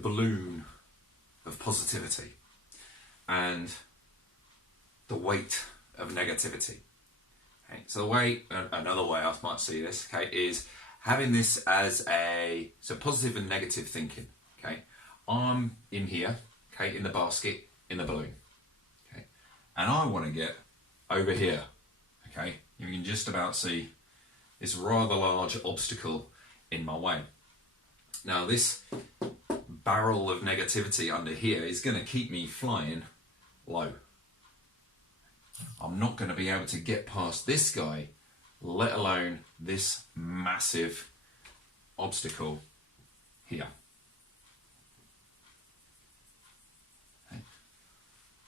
balloon of positivity and the weight of negativity. Okay, so another way I might see this, okay, is having this as so positive and negative thinking. Okay, I'm in here, okay, in the basket, in the balloon, okay, and I want to get over here. Okay, you can just about see this rather large obstacle in my way. Now this barrel of negativity under here is going to keep me flying low. I'm not going to be able to get past this guy, let alone this massive obstacle here. Okay.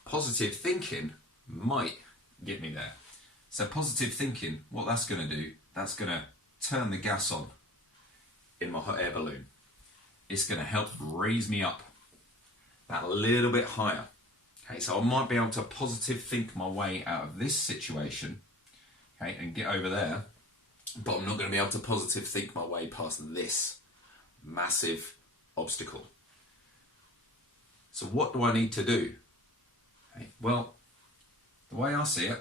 Positive thinking might get me there. So positive thinking, what that's going to do, that's going to turn the gas on in my hot air balloon. It's going to help raise me up that little bit higher. Okay, so I might be able to positive think my way out of this situation, okay, and get over there, but I'm not going to be able to positive think my way past this massive obstacle. So what do I need to do? Okay, well, the way I see it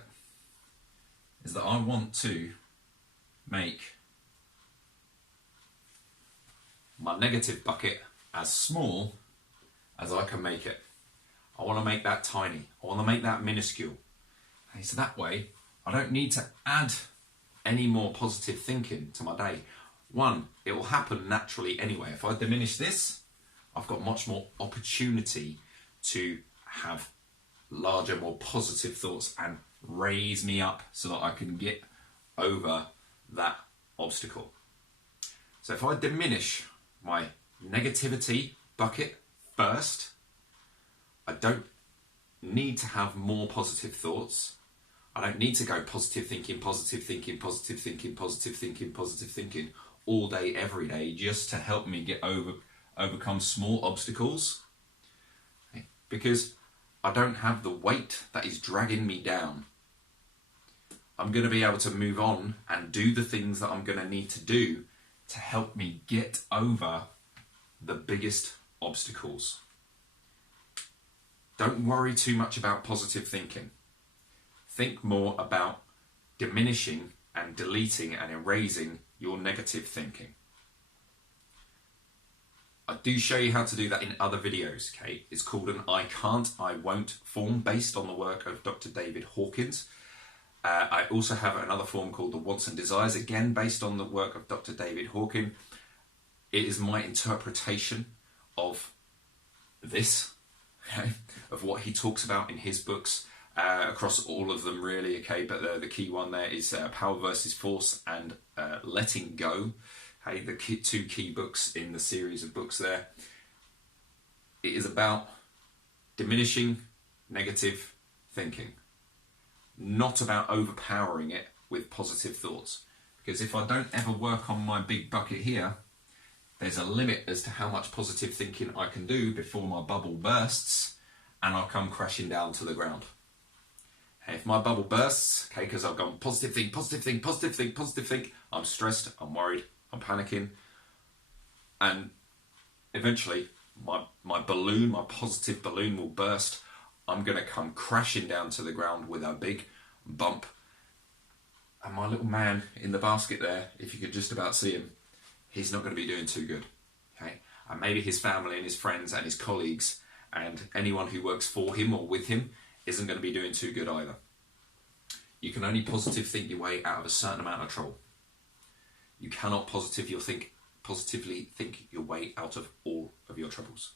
is that I want to make my negative bucket as small as I can make it. I want to make that tiny. I want to make that minuscule. Okay, so that way I don't need to add any more positive thinking to my day. One, it will happen naturally anyway. If I diminish this, I've got much more opportunity to have larger, more positive thoughts and raise me up so that I can get over that obstacle. So if I diminish my negativity bucket first, I don't need to have more positive thoughts. I don't need to go positive thinking, positive thinking, positive thinking, positive thinking, positive thinking all day, every day, just to help me get overcome small obstacles. Okay? Because I don't have the weight that is dragging me down. I'm going to be able to move on and do the things that I'm going to need to do to help me get over the biggest obstacles. Don't worry too much about positive thinking. Think more about diminishing and deleting and erasing your negative thinking. I do show you how to do that in other videos, okay? It's called an I can't, I won't form based on the work of Dr. David Hawkins. I also have another form called the wants and desires, again based on the work of Dr. David Hawkins. It is my interpretation of this, okay, of what he talks about in his books, across all of them really, okay, but the key one there is Power versus Force and Letting Go, okay, the two key books in the series of books there. It is about diminishing negative thinking, not about overpowering it with positive thoughts. Because if I don't ever work on my big bucket here, there's a limit as to how much positive thinking I can do before my bubble bursts and I'll come crashing down to the ground. And if my bubble bursts, okay, because I've gone positive think, positive think, positive think, positive think, I'm stressed, I'm worried, I'm panicking, and eventually my balloon, my positive balloon will burst. I'm going to come crashing down to the ground with a big bump. And my little man in the basket there, if you could just about see him, he's not going to be doing too good. Okay? And maybe his family and his friends and his colleagues and anyone who works for him or with him isn't going to be doing too good either. You can only positive think your way out of a certain amount of trouble. You cannot positively think your way out of all of your troubles.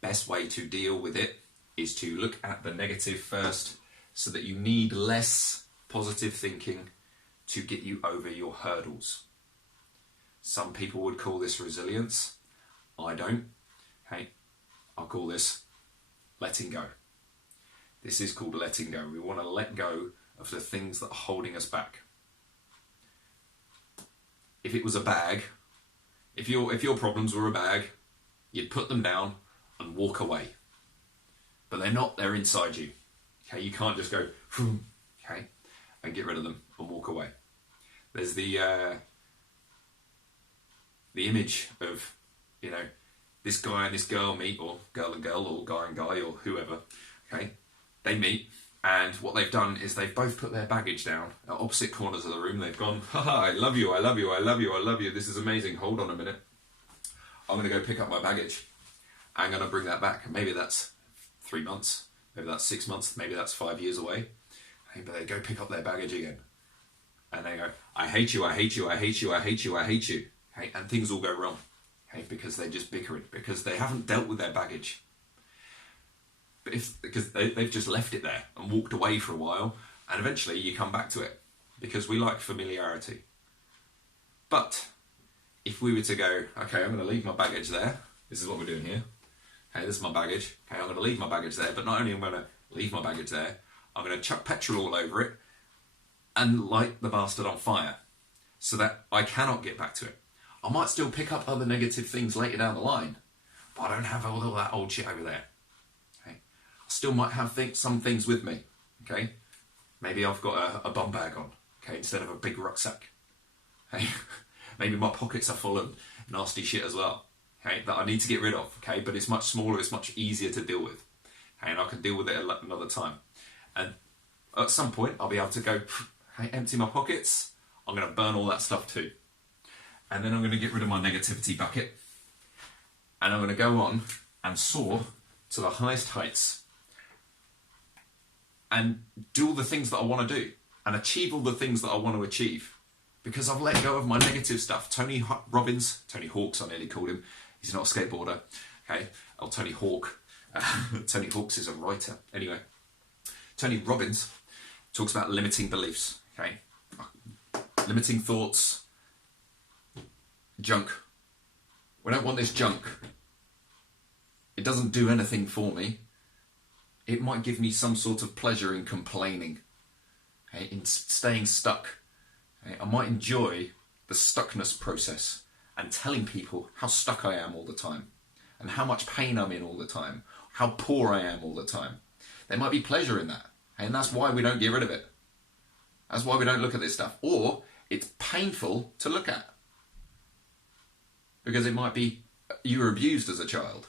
Best way to deal with it is to look at the negative first, so that you need less positive thinking to get you over your hurdles. Some people would call this resilience. I don't. Okay, I'll call this letting go. This is called letting go. We want to let go of the things that are holding us back. If it was a bag, if your problems were a bag, you'd put them down and walk away. But they're not, they're inside you. Okay, you can't just go, okay, and get rid of them and walk away. There's the image of, this guy and this girl meet, or girl and girl, or guy and guy, or whoever, okay? They meet, and what they've done is they've both put their baggage down at opposite corners of the room. They've gone, haha, I love you, I love you, I love you, I love you, this is amazing, hold on a minute. I'm going to go pick up my baggage. I'm going to bring that back. And maybe that's 3 months, maybe that's 6 months, maybe that's 5 years away. But they go pick up their baggage again. And they go, I hate you, I hate you, I hate you, I hate you, I hate you. Okay? And things all go wrong. Okay? Because they're just bickering, because they haven't dealt with their baggage. But because they've just left it there and walked away for a while, and eventually you come back to it, because we like familiarity. But if we were to go, okay, I'm going to leave my baggage there. This is what we're doing here. Okay, this is my baggage. Okay, I'm going to leave my baggage there, but not only am I going to leave my baggage there, I'm going to chuck petrol all over it and light the bastard on fire so that I cannot get back to it. I might still pick up other negative things later down the line, but I don't have all that old shit over there. Okay? I still might have some things with me. Okay, maybe I've got a bum bag on, okay, instead of a big rucksack. Okay? Maybe my pockets are full of nasty shit as well, okay, that I need to get rid of, okay, but it's much smaller, it's much easier to deal with, okay, and I can deal with it another time. And at some point, I'll be able to go, okay, empty my pockets, I'm going to burn all that stuff too. And then I'm going to get rid of my negativity bucket, and I'm going to go on and soar to the highest heights and do all the things that I want to do and achieve all the things that I want to achieve. Because I've let go of my negative stuff. Tony Hawks, I nearly called him. He's not a skateboarder, okay? Oh, Tony Hawk. Tony Hawks is a writer. Anyway, Tony Robbins talks about limiting beliefs, okay? Limiting thoughts, junk. We don't want this junk. It doesn't do anything for me. It might give me some sort of pleasure in complaining, okay? In staying stuck. I might enjoy the stuckness process and telling people how stuck I am all the time and how much pain I'm in all the time, how poor I am all the time. There might be pleasure in that, and that's why we don't get rid of it. That's why we don't look at this stuff. Or it's painful to look at, because it might be you were abused as a child.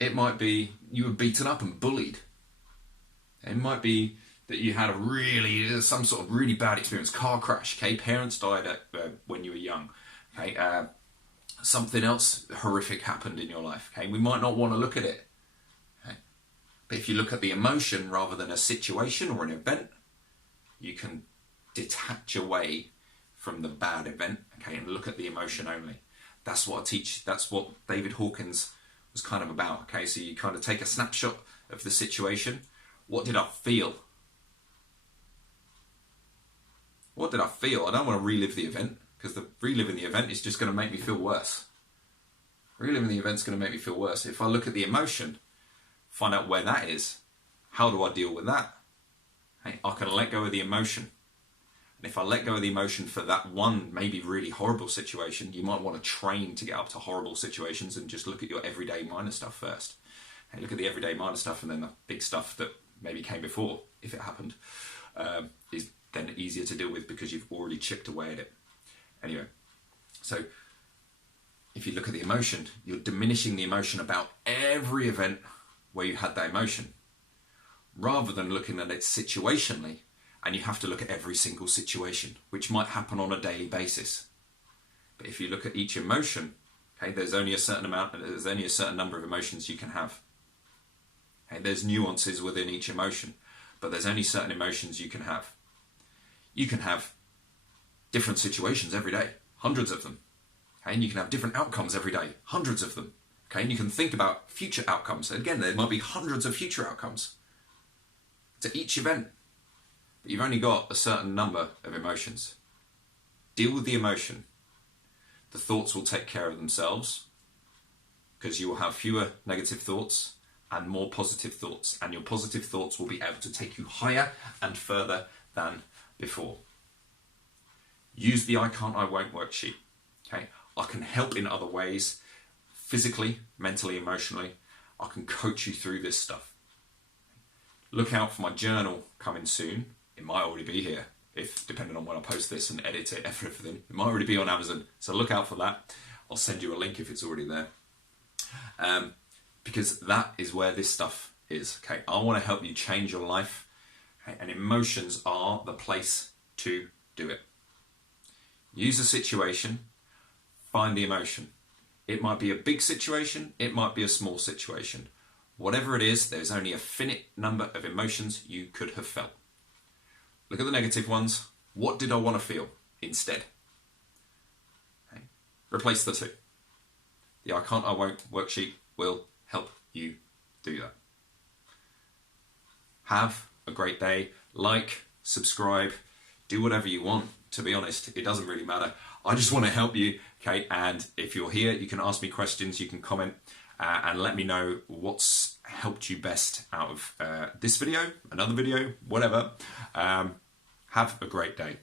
It might be you were beaten up and bullied. It might be that you had some sort of really bad experience, car crash, okay, parents died when you were young, okay, something else horrific happened in your life, okay, we might not want to look at it, okay? But if you look at the emotion rather than a situation or an event, you can detach away from the bad event, okay, and look at the emotion only. That's what I teach, that's what David Hawkins was kind of about, okay, so you kind of take a snapshot of the situation. What did I feel? What did I feel? I don't want to relive the event, because reliving the event is just going to make me feel worse. Reliving the event is going to make me feel worse. If I look at the emotion, find out where that is, how do I deal with that? Hey, I can let go of the emotion. And if I let go of the emotion for that one, maybe really horrible situation, you might want to train to get up to horrible situations and just look at your everyday minor stuff first. Hey, look at the everyday minor stuff, and then the big stuff that maybe came before, if it happened, is then easier to deal with because you've already chipped away at it. Anyway, so if you look at the emotion, you're diminishing the emotion about every event where you had that emotion, rather than looking at it situationally, and you have to look at every single situation, which might happen on a daily basis. But if you look at each emotion, okay, there's only a certain number of emotions you can have. Okay, there's nuances within each emotion, but there's only certain emotions you can have. You can have different situations every day, hundreds of them. Okay? And you can have different outcomes every day, hundreds of them. Okay? And you can think about future outcomes. And again, there might be hundreds of future outcomes to each event. But you've only got a certain number of emotions. Deal with the emotion. The thoughts will take care of themselves, because you will have fewer negative thoughts and more positive thoughts. And your positive thoughts will be able to take you higher and further than before. Use the I can't, I won't worksheet. Okay, I can help in other ways, physically, mentally, emotionally. I can coach you through this stuff. Look out for my journal coming soon. It might already be here, if depending on when I post this and edit it, everything. It might already be on Amazon, so look out for that. I'll send you a link if it's already there. Because that is where this stuff is. Okay, I want to help you change your life, okay? And emotions are the place to do it. Use the situation, find the emotion. It might be a big situation, it might be a small situation. Whatever it is, there's only a finite number of emotions you could have felt. Look at the negative ones. What did I want to feel instead? Okay. Replace the two. The I can't, I won't worksheet will help you do that. Have a great day. Like, subscribe, do whatever you want. To be honest, it doesn't really matter. I just want to help you, okay? And if you're here, you can ask me questions, you can comment, and let me know what's helped you best out of this video, another video, whatever. Have a great day.